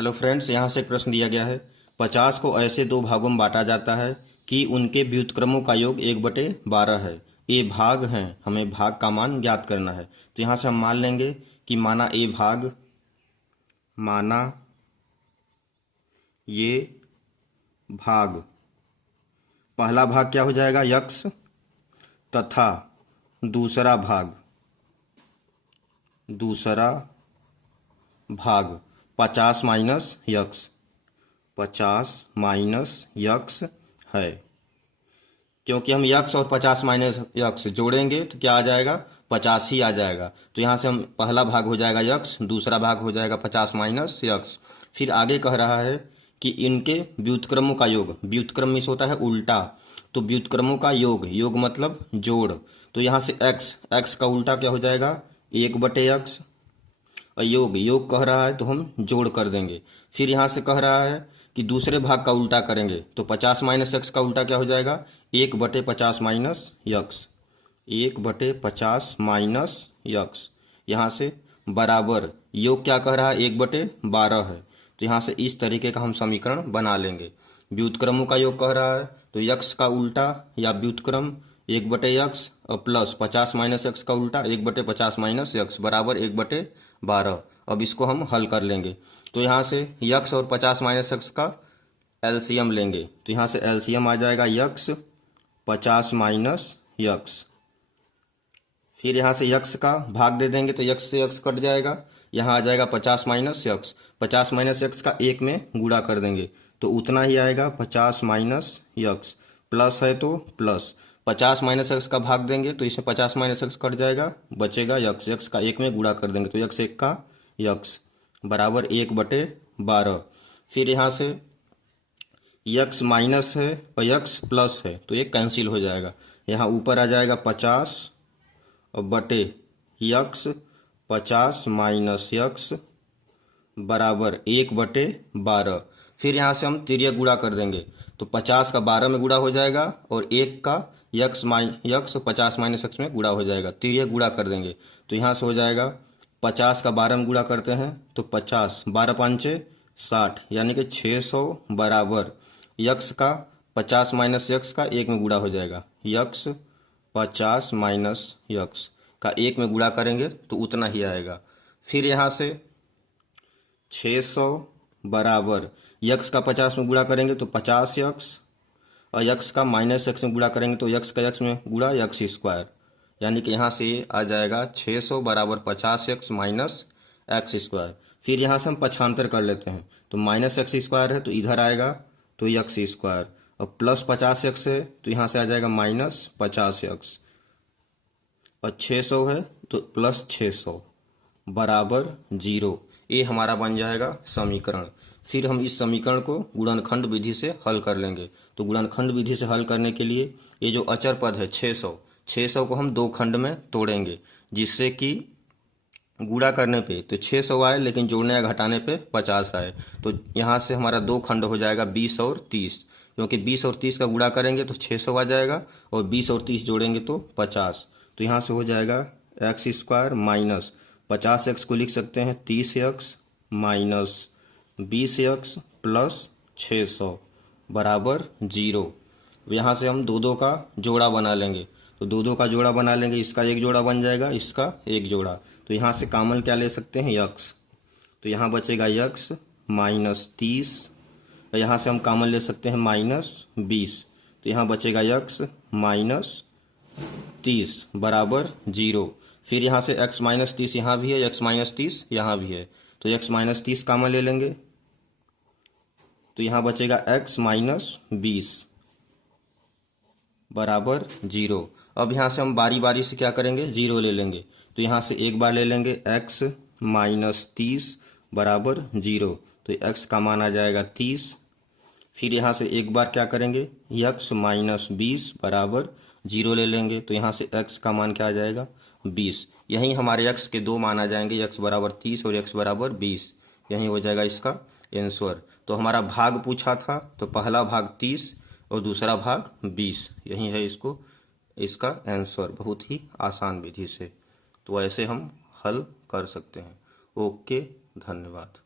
Hello friends, यहाँ से एक प्रश्न दिया गया है। 50 को ऐसे दो भागों में बांटा जाता है कि उनके व्युत्क्रमों का योग 1/12 है। ये भाग हैं, हमें भाग का मान ज्ञात करना है। तो यहाँ से हम मान लेंगे कि माना ये भाग, पहला भाग क्या हो जाएगा, यक्स, तथा दूसरा भाग 50 माइनस यक्स, 50 माइनस यक्स है। क्योंकि हम यक्स और 50 माइनस यक्स जोड़ेंगे तो क्या आ जाएगा, 50 ही आ जाएगा। तो यहाँ से हम पहला भाग हो जाएगा यक्स, दूसरा भाग हो जाएगा 50 माइनस यक्स। फिर आगे कह रहा है कि इनके व्युत्क्रमों का योग, व्युत्क्रम मीन्स होता है उल्टा, तो व्युत्क्रमों का योग मतलब जोड़। तो यहाँ से एक्स का उल्टा क्या हो जाएगा, 1/x, और योग कह रहा है तो हम जोड़ कर देंगे। फिर यहाँ से कह रहा है कि दूसरे भाग का उल्टा करेंगे तो 50 माइनस एक्स का उल्टा क्या हो जाएगा, 1/50 माइनस यक्स, 1/50 माइनस यक्स। यहाँ से बराबर योग क्या कह रहा है, 1/12 है। तो यहाँ से इस तरीके का हम समीकरण बना लेंगे। व्युत्क्रमों का योग कह रहा है तो यक्स का उल्टा या व्युत्क्रम 1/x और प्लस 50 माइनस एक्स का उल्टा 1/50 माइनस एक्स बराबर 1/12। अब इसको हम हल कर लेंगे। तो यहाँ से यक्स और 50 माइनस एक्स का एलसीएम लेंगे। तो यहाँ से एलसीएम आ जाएगा यक्स 50 माइनस यक्स। फिर यहाँ से यक्स का भाग दे देंगे तो यक्स से यक्स कट जाएगा, यहाँ आ जाएगा 50 माइनस यक्स। 50 माइनस यक्स का एक में गुणा कर देंगे तो उतना ही आएगा 50 माइनस यक्स, प्लस है तो प्लस। 50 माइनस एक्स का भाग देंगे तो इसमें 50 माइनस एक्स कट जाएगा, बचेगा यक्स। यक्स का एक में गुणा कर देंगे तो यक्स एक का यक्स बराबर 1/12। फिर यहाँ से यक्स माइनस है और यक्स प्लस है तो ये कैंसिल हो जाएगा। यहाँ ऊपर आ जाएगा 50 और बटे यक्स 50 माइनस यक्स बराबर 1/12। फिर यहाँ से हम तिर्यक गुणा कर देंगे तो 50 का 12 में गुणा हो जाएगा और 1 का यक्स 50 माइनस एक्स में गुणा हो जाएगा। तिर्यक गुणा कर देंगे तो यहाँ से हो जाएगा 50 का 12 में गुणा करते हैं तो 50, 12 पंचे 60 यानी कि 600 बराबर यक्स का 50 माइनस यक्स का एक में गुणा हो जाएगा। यक्स 50 माइनस यक्स का एक में गुणा करेंगे तो उतना ही आएगा। फिर यहाँ से 600 बराबर यक्स का 50 में गुणा करेंगे तो 50 यक्स, और यक्स का माइनस एक्स में गुणा करेंगे तो यक्स का यक्स में गुणा यक्स स्क्वायर, यानी कि यहाँ से ये आ जाएगा 600 बराबर 50 यक्स माइनस एक्स स्क्वायर। फिर यहाँ से हम पक्षांतर कर लेते हैं तो माइनस एक्स स्क्वायर है तो इधर आएगा तो यक्स स्क्वायर, और प्लस 50 एक्स है तो यहाँ से आ जाएगा माइनस 50 एक्स, और 600 है तो प्लस 600 बराबर 0। ये हमारा बन जाएगा समीकरण। फिर हम इस समीकरण को गुणनखंड विधि से हल कर लेंगे। तो गुणनखंड विधि से हल करने के लिए ये जो अचर पद है 600 को हम दो खंड में तोड़ेंगे, जिससे कि गुणा करने पे तो 600 आए लेकिन जोड़ने या घटाने पे 50 आए। तो यहाँ से हमारा दो खंड हो जाएगा 20 और 30, क्योंकि 20 और 30 का गुणा करेंगे तो 600 आ जाएगा और 20 और 30 जोड़ेंगे तो 50। तो यहाँ से हो जाएगा एक्स स्क्वायर माइनस 50 एक्स को लिख सकते हैं 30 एक्स माइनस 20 एक्स प्लस 600 बराबर 0। यहाँ से हम दो का जोड़ा बना लेंगे तो दो का जोड़ा बना लेंगे, इसका एक जोड़ा बन जाएगा, इसका एक जोड़ा। तो यहाँ से कॉमन क्या ले सकते हैं, यक्स। तो यहाँ बचेगा यक्स माइनस 30, और यहाँ से हम कॉमन ले सकते हैं माइनस 20। तो यहाँ बचेगा यक्स माइनस 30 बराबर 0। फिर यहाँ से x माइनस 30 यहाँ भी है, x माइनस 30 यहाँ भी है, तो x माइनस 30 कॉमन ले लेंगे तो यहाँ बचेगा x माइनस 20 बराबर 0। अब यहाँ से हम बारी बारी से क्या करेंगे, 0 ले लेंगे। तो यहाँ से एक बार ले लेंगे x माइनस 30 बराबर 0, तो x का मान आ जाएगा 30। फिर यहाँ से एक बार क्या करेंगे, x माइनस 20 बराबर 0 ले लेंगे। तो यहाँ से x का मान क्या आ जाएगा, 20। यहीं हमारे x के दो मान आ जाएंगे, x बराबर 30 और x बराबर 20। यहीं हो जाएगा इसका आंसर। तो हमारा भाग पूछा था तो पहला भाग 30 और दूसरा भाग 20, यही है इसका आंसर, बहुत ही आसान विधि से। तो ऐसे हम हल कर सकते हैं। ओके, धन्यवाद।